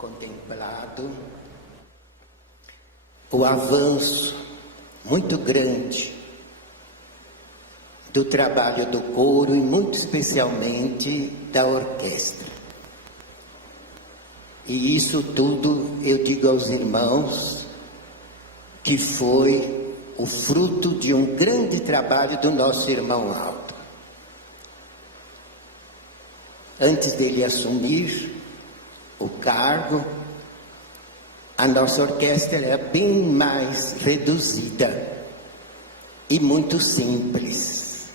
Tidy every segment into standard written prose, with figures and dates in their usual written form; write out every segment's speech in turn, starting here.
contemplado o avanço muito grande do trabalho do coro e muito especialmente da orquestra. E isso tudo eu digo aos irmãos que foi o fruto de um grande trabalho do nosso irmão Aldo. Antes dele assumir o cargo, a nossa orquestra era bem mais reduzida e muito simples.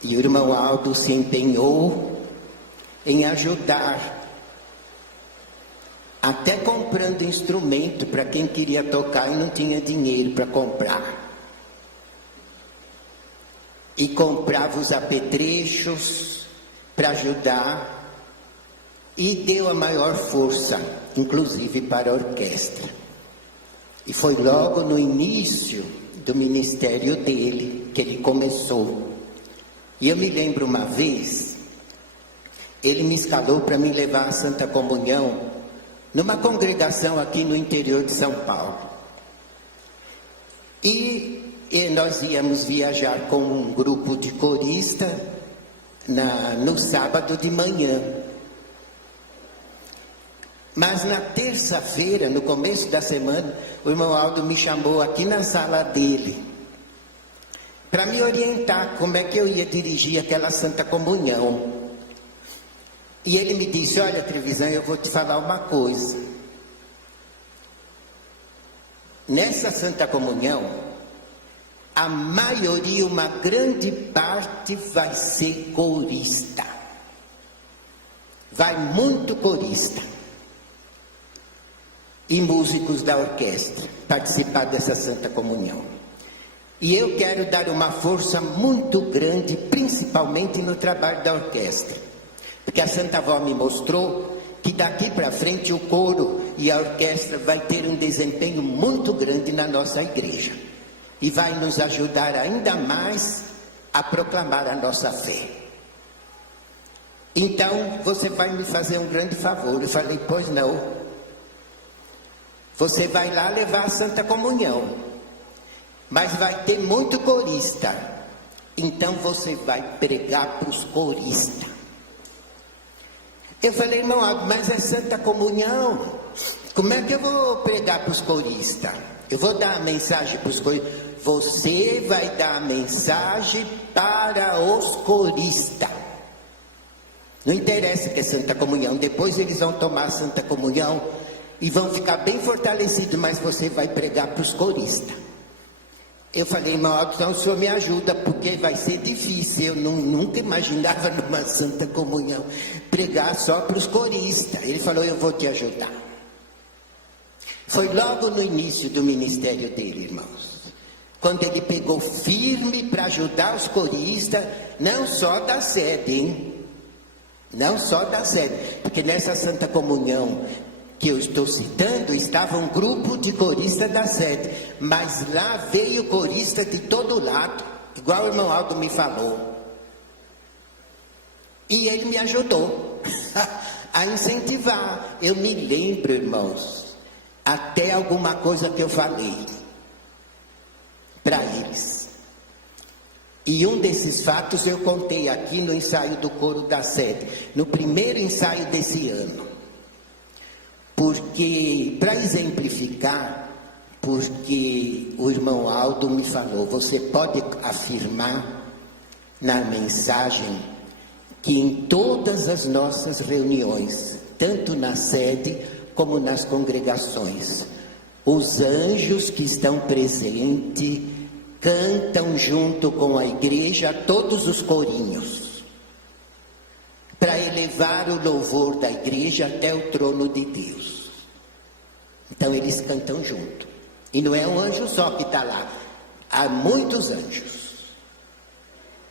E o irmão Aldo se empenhou em ajudar, até comprando instrumento para quem queria tocar e não tinha dinheiro para comprar. E comprava os apetrechos para ajudar e deu a maior força, inclusive para a orquestra. E foi logo no início do ministério dele que ele começou. E eu me lembro uma vez, ele me escalou para me levar à Santa Comunhão numa congregação aqui no interior de São Paulo. E nós íamos viajar com um grupo de corista no sábado de manhã. Mas na terça-feira, no começo da semana, o irmão Aldo me chamou aqui na sala dele para me orientar como é que eu ia dirigir aquela Santa Comunhão. E ele me disse: olha, Trevisan, eu vou te falar uma coisa. Nessa Santa Comunhão, a maioria, uma grande parte, vai ser corista. Vai muito corista. E músicos da orquestra participar dessa Santa Comunhão. E eu quero dar uma força muito grande, principalmente no trabalho da orquestra. Porque a Santa Avó me mostrou que daqui para frente o coro e a orquestra vai ter um desempenho muito grande na nossa igreja. E vai nos ajudar ainda mais a proclamar a nossa fé. Então, você vai me fazer um grande favor. Eu falei: pois não. Você vai lá levar a Santa Comunhão, mas vai ter muito corista. Então você vai pregar para os coristas. Eu falei: irmão Aldo, mas é Santa Comunhão. Como é que eu vou pregar para os coristas? Eu vou dar a mensagem para os coristas. Você vai dar a mensagem para os coristas. Não interessa que é Santa Comunhão. Depois eles vão tomar a Santa Comunhão e vão ficar bem fortalecidos, mas você vai pregar para os coristas. Eu falei: irmão Aldo, então o senhor me ajuda, porque vai ser difícil. Eu nunca imaginava numa Santa Comunhão pregar só para os coristas. Ele falou: eu vou te ajudar. Foi logo no início do ministério dele, irmãos, quando ele pegou firme para ajudar os coristas, não só da sede, hein? Não só da sede, porque nessa Santa Comunhão que eu estou citando, estava um grupo de coristas da sede, mas lá veio corista de todo lado, igual o irmão Aldo me falou. E ele me ajudou a incentivar. Eu me lembro, irmãos, até alguma coisa que eu falei para eles. E um desses fatos eu contei aqui no ensaio do coro da sede, no primeiro ensaio desse ano. Porque, para exemplificar, porque o irmão Aldo me falou: você pode afirmar na mensagem que em todas as nossas reuniões, tanto na sede como nas congregações, os anjos que estão presentes cantam junto com a igreja todos os corinhos, para elevar o louvor da igreja até o trono de Deus. Então eles cantam junto. E não é um anjo só que está lá, há muitos anjos.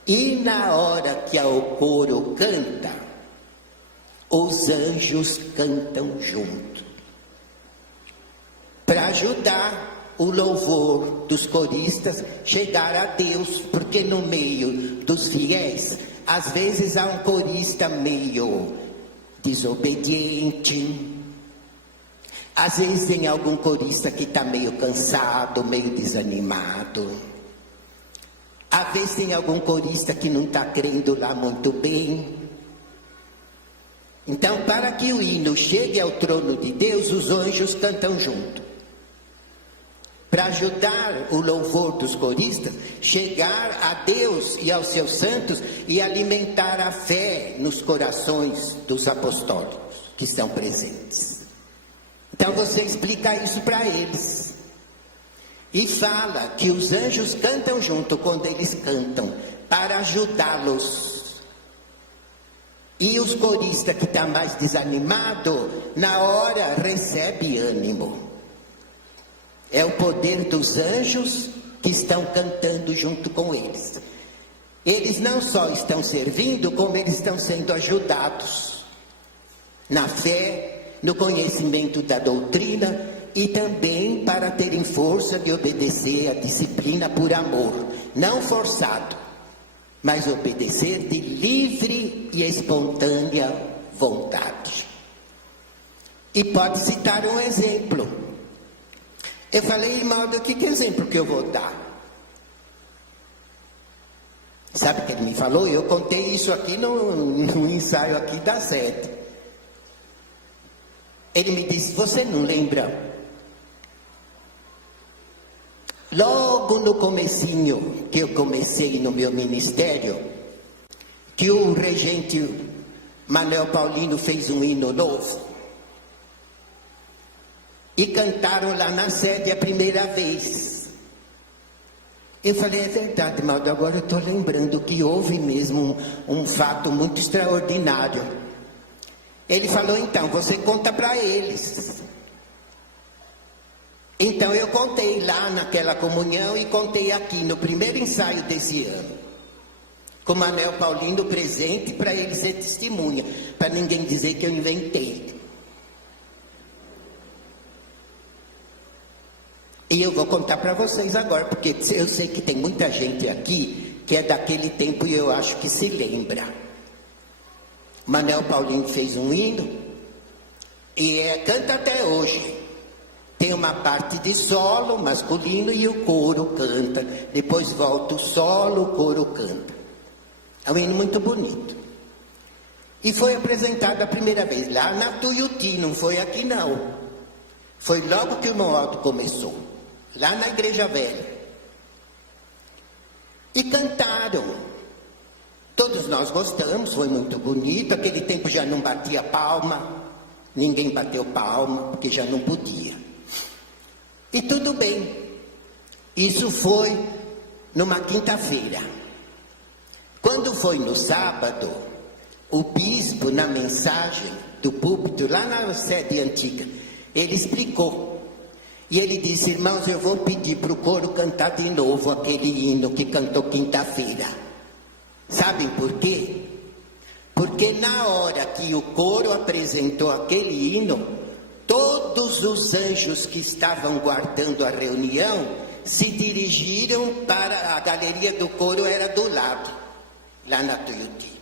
E na hora que o coro canta, os anjos cantam junto, para ajudar o louvor dos coristas chegar a Deus. Porque no meio dos fiéis, às vezes há um corista meio desobediente. Às vezes tem algum corista que está meio cansado, meio desanimado. Às vezes tem algum corista que não está crendo lá muito bem. Então, para que o hino chegue ao trono de Deus, os anjos cantam junto. Para ajudar o louvor dos coristas, chegar a Deus e aos seus santos e alimentar a fé nos corações dos apostólicos que estão presentes. Então você explica isso para eles. E fala que os anjos cantam junto quando eles cantam, para ajudá-los. E os coristas que estão mais desanimados, na hora recebe ânimo. É o poder dos anjos que estão cantando junto com eles. Eles não só estão servindo, como eles estão sendo ajudados. Na fé, no conhecimento da doutrina e também para terem força de obedecer a disciplina por amor. Não forçado, mas obedecer de livre e espontânea vontade. E pode citar um exemplo. Eu falei, irmão, que exemplo que eu vou dar? Sabe o que ele me falou? Eu contei isso aqui no ensaio aqui da sede. Ele me disse, você não lembra? Logo no comecinho que eu comecei no meu ministério, que o regente Manuel Paulino fez um hino novo, e cantaram lá na sede a primeira vez. Eu falei, é verdade, Maldo, agora eu estou lembrando que houve mesmo um fato muito extraordinário. Ele falou, então, você conta para eles. Então eu contei lá naquela comunhão e contei aqui no primeiro ensaio desse ano, com o Manuel Paulino presente para ele ser testemunha, para ninguém dizer que eu inventei. E eu vou contar para vocês agora, porque eu sei que tem muita gente aqui que é daquele tempo e eu acho que se lembra. Manuel Paulino fez um hino e canta até hoje. Tem uma parte de solo masculino e o coro canta. Depois volta o solo, o coro canta. É um hino muito bonito. E foi apresentado a primeira vez lá na Tuiuti, não foi aqui não. Foi logo que o modo começou, lá na Igreja Velha. E cantaram. Todos nós gostamos, foi muito bonito. Aquele tempo já não batia palma. Ninguém bateu palma, porque já não podia. E tudo bem. Isso foi numa quinta-feira. Quando foi no sábado, o bispo, na mensagem do púlpito, lá na sede antiga, ele explicou. E ele disse, irmãos, eu vou pedir para o coro cantar de novo aquele hino que cantou quinta-feira. Sabem por quê? Porque na hora que o coro apresentou aquele hino, todos os anjos que estavam guardando a reunião se dirigiram para a galeria do coro, era do lado, lá na Tuiuti.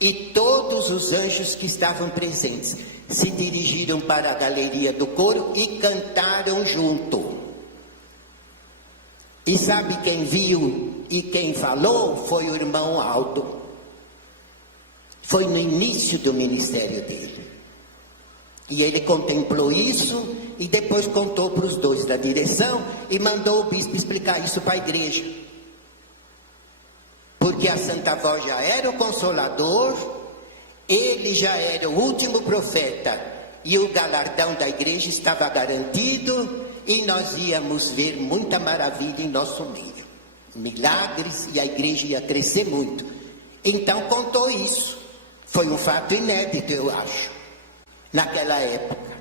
E todos os anjos que estavam presentes se dirigiram para a galeria do coro e cantaram junto. E sabe quem viu e quem falou? Foi o irmão Aldo. Foi no início do ministério dele. E ele contemplou isso e depois contou para os dois da direção e mandou o bispo explicar isso para a igreja. Porque a Santa Voz já era o Consolador, ele já era o último profeta e o galardão da igreja estava garantido e nós íamos ver muita maravilha em nosso meio. Milagres, e a igreja ia crescer muito. Então contou isso. Foi um fato inédito, eu acho, naquela época.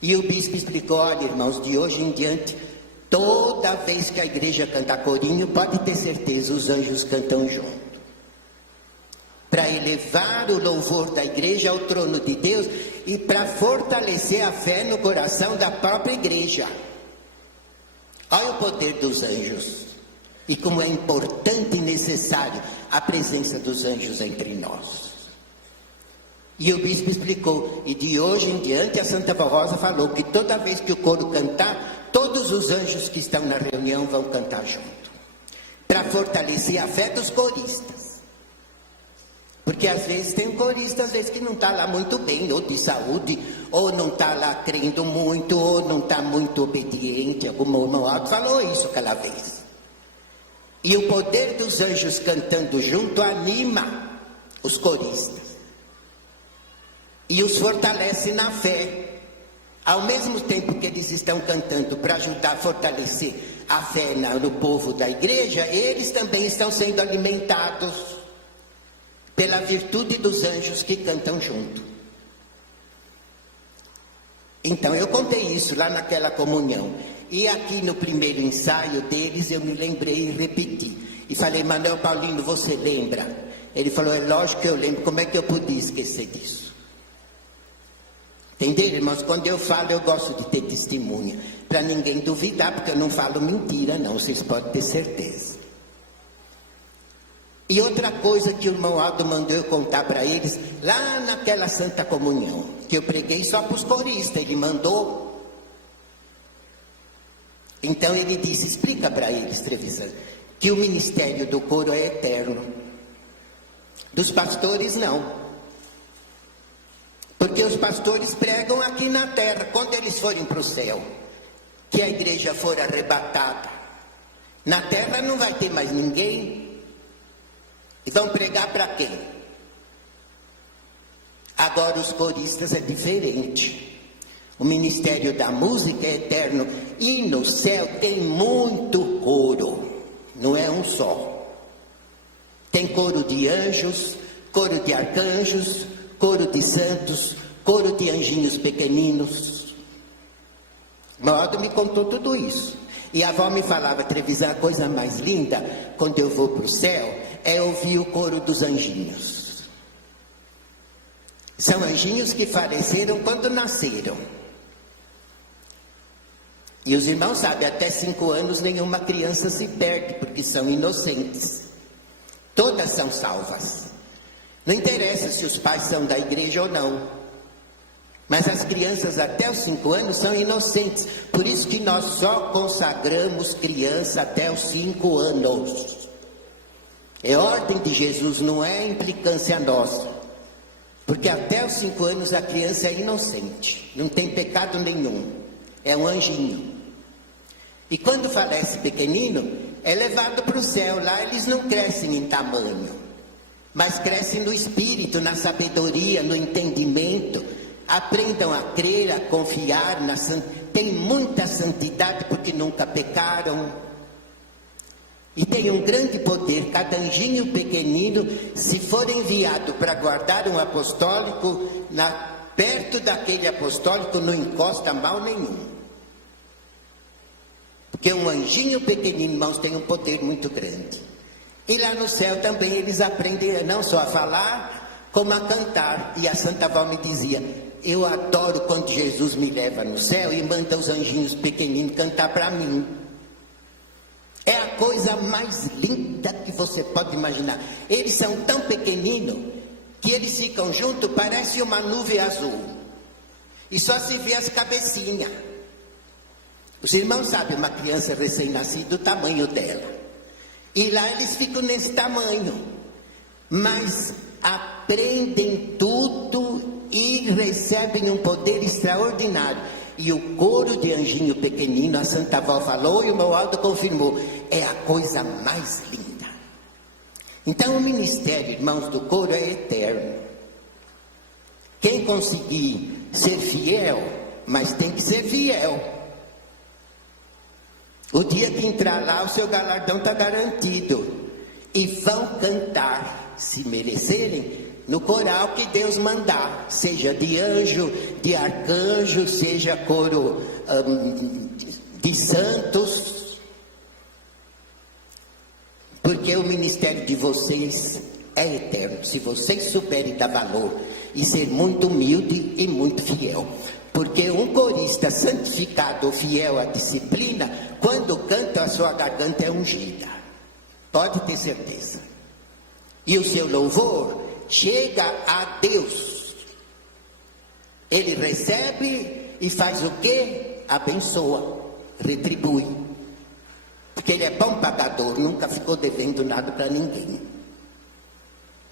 E o bispo explicou, olha, irmãos, de hoje em diante, toda vez que a igreja canta corinho, pode ter certeza, os anjos cantam junto. Para elevar o louvor da igreja ao trono de Deus e para fortalecer a fé no coração da própria igreja. Olha o poder dos anjos. E como é importante e necessário a presença dos anjos entre nós. E o bispo explicou, e de hoje em diante a Santa Vó Rosa falou que toda vez que o coro cantar, todos os anjos que estão na reunião vão cantar junto, para fortalecer a fé dos coristas. Porque às vezes tem um corista, às vezes que não está lá muito bem, ou de saúde, ou não está lá crendo muito, ou não está muito obediente. Algum irmão Aldo falou isso aquela vez. E o poder dos anjos cantando junto anima os coristas e os fortalece na fé. Ao mesmo tempo que eles estão cantando para ajudar a fortalecer a fé no povo da igreja, eles também estão sendo alimentados pela virtude dos anjos que cantam junto. Então eu contei isso lá naquela comunhão. E aqui no primeiro ensaio deles eu me lembrei e repeti. E falei, Manuel Paulino, você lembra? Ele falou, é lógico que eu lembro, como é que eu podia esquecer disso? Entenderam, irmãos? Quando eu falo, eu gosto de ter testemunha, para ninguém duvidar, porque eu não falo mentira, não, vocês podem ter certeza. E outra coisa que o irmão Aldo mandou eu contar para eles, lá naquela Santa Comunhão, que eu preguei só para os coristas, ele mandou. Então ele disse, explica para eles, Trevisan, que o ministério do coro é eterno. Dos pastores, não. Porque os pastores pregam aqui na terra. Quando eles forem para o céu, que a igreja for arrebatada, na terra não vai ter mais ninguém. E vão pregar para quem? Agora os coristas é diferente. O ministério da música é eterno. E no céu tem muito coro. Não é um só. Tem coro de anjos, coro de arcanjos, coro de santos, coro de anjinhos pequeninos. Modo me contou tudo isso. E a avó me falava, Trevisan, a coisa mais linda, quando eu vou para o céu, é ouvir o coro dos anjinhos. São anjinhos que faleceram quando nasceram. E os irmãos sabem, até 5 anos nenhuma criança se perde, porque são inocentes. Todas são salvas. Não interessa se os pais são da igreja ou não. Mas as crianças até os 5 anos são inocentes. Por isso que nós só consagramos criança até os 5 anos. É ordem de Jesus, não é implicância nossa. Porque até os 5 anos a criança é inocente. Não tem pecado nenhum. É um anjinho. E quando falece pequenino, é levado para o céu. Lá eles não crescem em tamanho, mas crescem no espírito, na sabedoria, no entendimento. Aprendam a crer, a confiar na santidade. Tem muita santidade porque nunca pecaram. E tem um grande poder. Cada anjinho pequenino, se for enviado para guardar um apostólico, perto daquele apostólico não encosta mal nenhum. Porque um anjinho pequenino, irmãos, tem um poder muito grande. E lá no céu também eles aprendem não só a falar, como a cantar. E a Santa Avó me dizia, eu adoro quando Jesus me leva no céu e manda os anjinhos pequeninos cantar para mim. É a coisa mais linda que você pode imaginar. Eles são tão pequeninos que eles ficam juntos, parece uma nuvem azul. E só se vê as cabecinhas. Os irmãos sabem uma criança recém-nascida, o tamanho dela. E lá eles ficam nesse tamanho. Mas aprendem tudo e recebem um poder extraordinário. E o coro de anjinho pequenino, a Santa Avó falou e o meu Aldo confirmou, é a coisa mais linda. Então o ministério, irmãos, do coro é eterno. Quem conseguir ser fiel, mas tem que ser fiel. O dia que entrar lá, o seu galardão está garantido. E vão cantar, se merecerem, no coral que Deus mandar. Seja de anjo, de arcanjo, seja coro de santos. Porque o ministério de vocês é eterno. Se vocês souberem dar valor e ser muito humilde e muito fiel. Porque um corista santificado, fiel à disciplina, quando canta, a sua garganta é ungida. Pode ter certeza. E o seu louvor chega a Deus. Ele recebe e faz o quê? Abençoa, retribui. Porque ele é bom pagador, nunca ficou devendo nada para ninguém.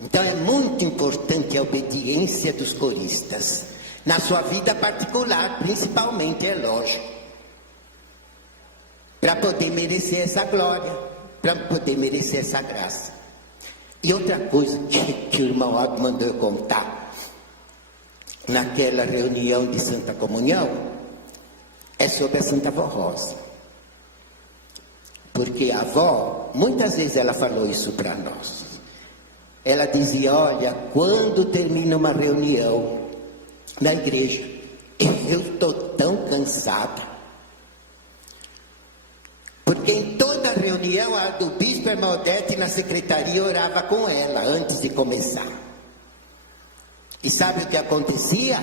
Então é muito importante a obediência dos coristas, na sua vida particular, principalmente, é lógico, para poder merecer essa glória, para poder merecer essa graça. E outra coisa que o irmão Aldo mandou eu contar, naquela reunião de Santa Comunhão, é sobre a Santa Avó Rosa. Porque a avó, muitas vezes ela falou isso para nós. Ela dizia, olha, quando termina uma reunião na igreja, eu estou tão cansada. Porque em toda reunião, a do bispo, a irmã Odete, na secretaria, orava com ela antes de começar. E sabe o que acontecia?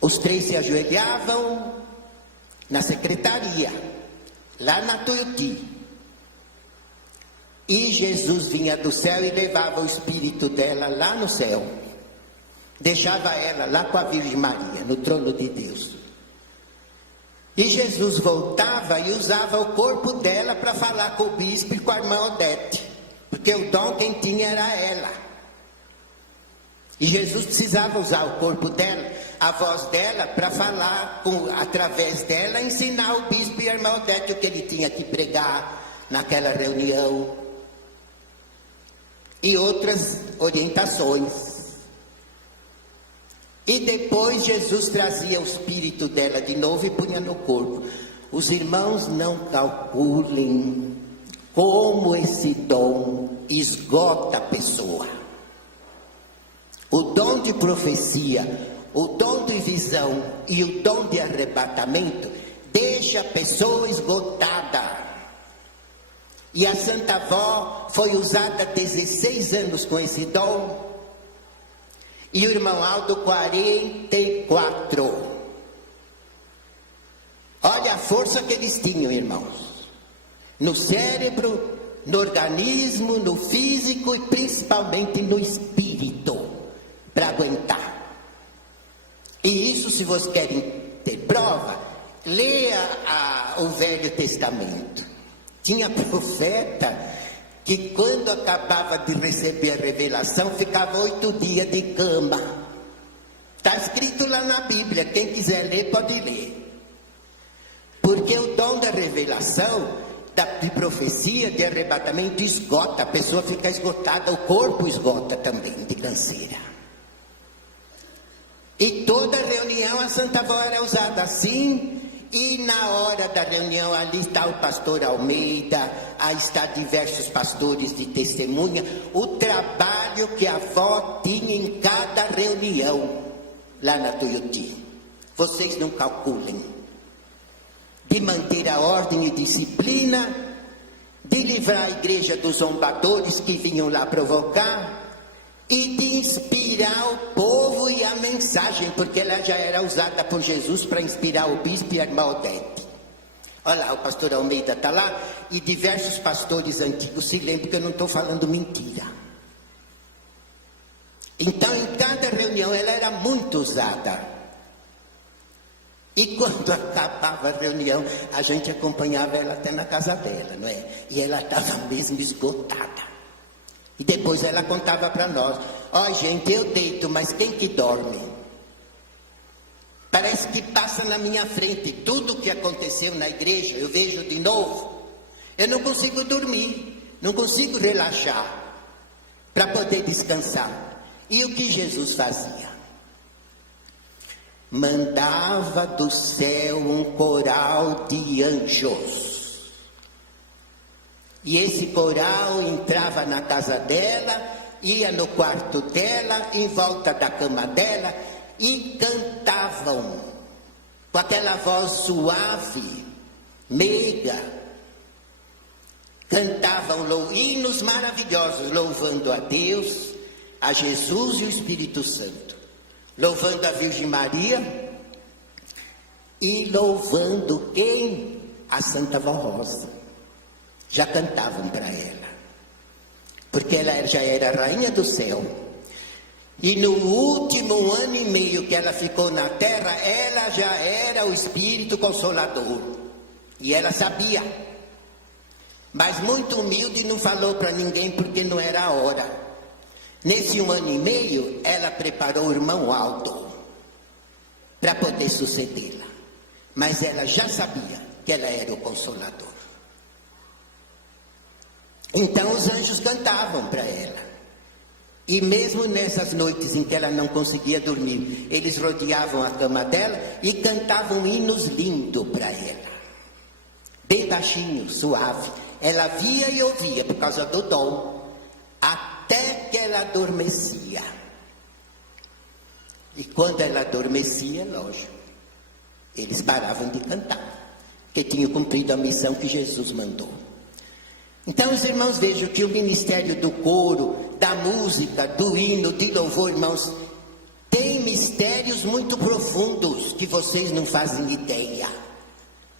Os três se ajoelhavam na secretaria, lá na Tuiuti. E Jesus vinha do céu e levava o espírito dela lá no céu. Deixava ela lá com a Virgem Maria, no trono de Deus. E Jesus voltava e usava o corpo dela para falar com o bispo e com a irmã Odete. Porque o dom quem tinha era ela. E Jesus precisava usar o corpo dela, a voz dela, para falar, através dela, ensinar o bispo e a irmã Odete o que ele tinha que pregar naquela reunião. E outras orientações. E depois Jesus trazia o espírito dela de novo e punha no corpo. Os irmãos não calculem como esse dom esgota a pessoa. O dom de profecia, o dom de visão e o dom de arrebatamento deixa a pessoa esgotada. E a Santa Avó foi usada 16 anos com esse dom. E o irmão Aldo, 44. Olha a força que eles tinham, irmãos. No cérebro, no organismo, no físico e principalmente no espírito. Para aguentar. E isso, se vocês querem ter prova, leia o Velho Testamento. Tinha profeta que quando acabava de receber a revelação, ficava 8 dias de cama. Está escrito lá na Bíblia, quem quiser ler, pode ler. Porque o dom da revelação, de profecia, de arrebatamento, esgota, a pessoa fica esgotada, o corpo esgota também, de canseira. E toda reunião a Santa Avó era usada assim. E na hora da reunião ali está o pastor Almeida, aí está diversos pastores de testemunha, o trabalho que a avó tinha em cada reunião lá na Tuiuti. Vocês não calculem. De manter a ordem e disciplina, de livrar a igreja dos zombadores que vinham lá provocar, e de inspirar o povo e a mensagem, porque ela já era usada por Jesus para inspirar o bispo e a irmã Odete. Olha lá, o pastor Almeida está lá, e diversos pastores antigos se lembram que eu não estou falando mentira. Então, em cada reunião, ela era muito usada. E quando acabava a reunião, a gente acompanhava ela até na casa dela, não é? E ela estava mesmo esgotada. E depois ela contava para nós, ó gente, eu deito, mas quem que dorme? Parece que passa na minha frente tudo o que aconteceu na igreja, eu vejo de novo. Eu não consigo dormir, não consigo relaxar, para poder descansar. E o que Jesus fazia? Mandava do céu um coral de anjos. E esse coral entrava na casa dela, ia no quarto dela, em volta da cama dela, e cantavam com aquela voz suave, meiga. Cantavam hinos maravilhosos, louvando a Deus, a Jesus e o Espírito Santo. Louvando a Virgem Maria e louvando quem? A Santa Avó Rosa. Já cantavam para ela, porque ela já era a rainha do céu. E no último ano e meio que ela ficou na terra, ela já era o Espírito Consolador. E ela sabia. Mas muito humilde, não falou para ninguém porque não era a hora. Nesse 1 ano e meio, ela preparou o irmão Aldo para poder sucedê-la. Mas ela já sabia que ela era o Consolador. Então os anjos cantavam para ela. E mesmo nessas noites em que ela não conseguia dormir, eles rodeavam a cama dela e cantavam hinos lindos para ela. Bem baixinho, suave. Ela via e ouvia por causa do dom, até que ela adormecia. E quando ela adormecia, lógico, eles paravam de cantar, porque tinham cumprido a missão que Jesus mandou. Então, os irmãos, vejam que o ministério do coro, da música, do hino, de louvor, irmãos, tem mistérios muito profundos que vocês não fazem ideia.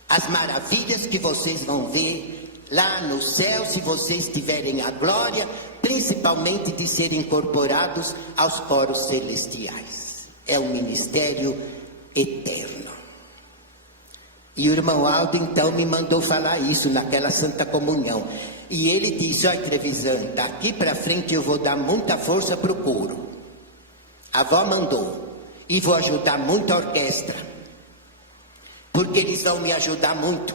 As maravilhas que vocês vão ver lá no céu, se vocês tiverem a glória, principalmente de serem incorporados aos coros celestiais. É um ministério eterno. E o irmão Aldo, então, me mandou falar isso naquela Santa Comunhão. E ele disse: olha, Trevisan, daqui para frente eu vou dar muita força para o coro. A avó mandou. E vou ajudar muito a orquestra. Porque eles vão me ajudar muito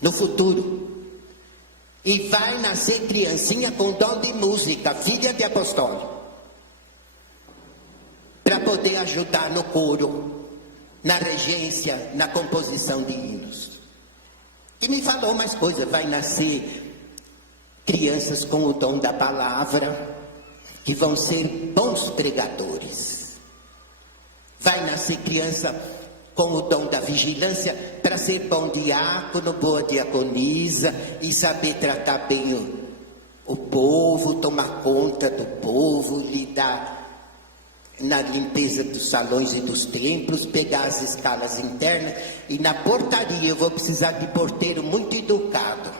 no futuro. E vai nascer criancinha com dom de música, filha de apostólico, para poder ajudar no coro, na regência, na composição de hinos. E me falou mais coisa: vai nascer crianças com o dom da palavra, que vão ser bons pregadores. Vai nascer criança com o dom da vigilância, para ser bom diácono, boa diaconisa, e saber tratar bem o povo, tomar conta do povo, lidar na limpeza dos salões e dos templos, pegar as escalas internas. E na portaria eu vou precisar de porteiro muito educado,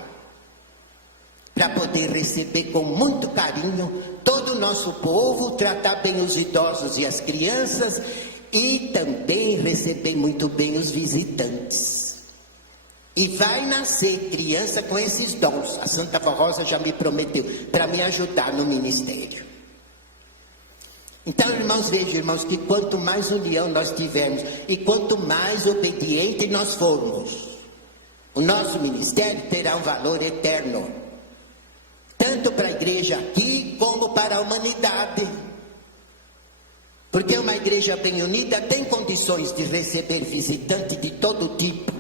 para poder receber com muito carinho todo o nosso povo, tratar bem os idosos e as crianças, e também receber muito bem os visitantes. E vai nascer criança com esses dons. A Santa Vó Rosa já me prometeu, para me ajudar no ministério. Então, irmãos, vejam, irmãos, que quanto mais união nós tivermos, e quanto mais obediente nós formos, o nosso ministério terá um valor eterno. Tanto para a igreja aqui, como para a humanidade. Porque uma igreja bem unida tem condições de receber visitantes de todo tipo.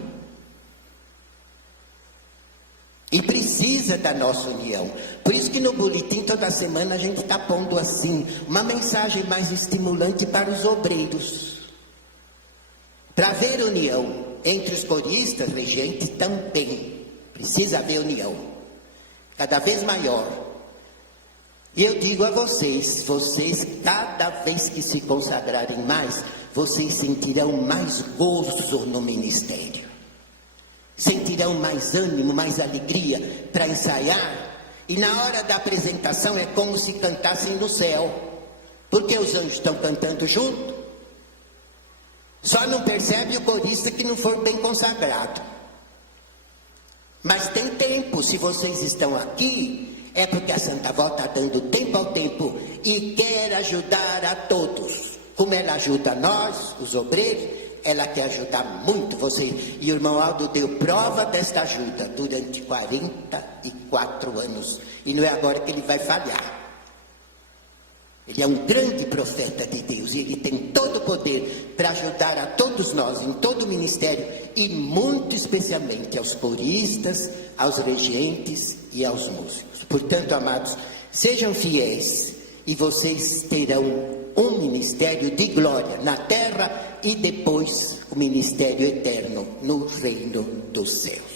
E precisa da nossa união. Por isso que no boletim toda semana a gente está pondo assim, uma mensagem mais estimulante para os obreiros. Para haver união entre os coristas, regentes também. Precisa haver união. Cada vez maior. E eu digo a vocês, cada vez que se consagrarem mais, vocês sentirão mais gozo no ministério. Sentirão mais ânimo, mais alegria para ensaiar. E na hora da apresentação é como se cantassem no céu. Porque os anjos estão cantando junto. Só não percebe o corista que não for bem consagrado. Mas tem tempo, se vocês estão aqui, é porque a Santa Vó está dando tempo ao tempo e quer ajudar a todos. Como ela ajuda nós, os obreiros, ela quer ajudar muito vocês. E o irmão Aldo deu prova desta ajuda durante 44 anos. E não é agora que ele vai falhar. Ele é um grande profeta de Deus e ele tem todo o poder para ajudar a todos nós, em todo o ministério, e muito especialmente aos coristas, aos regentes e aos músicos. Portanto, amados, sejam fiéis e vocês terão um ministério de glória na terra e depois o ministério eterno no reino dos céus.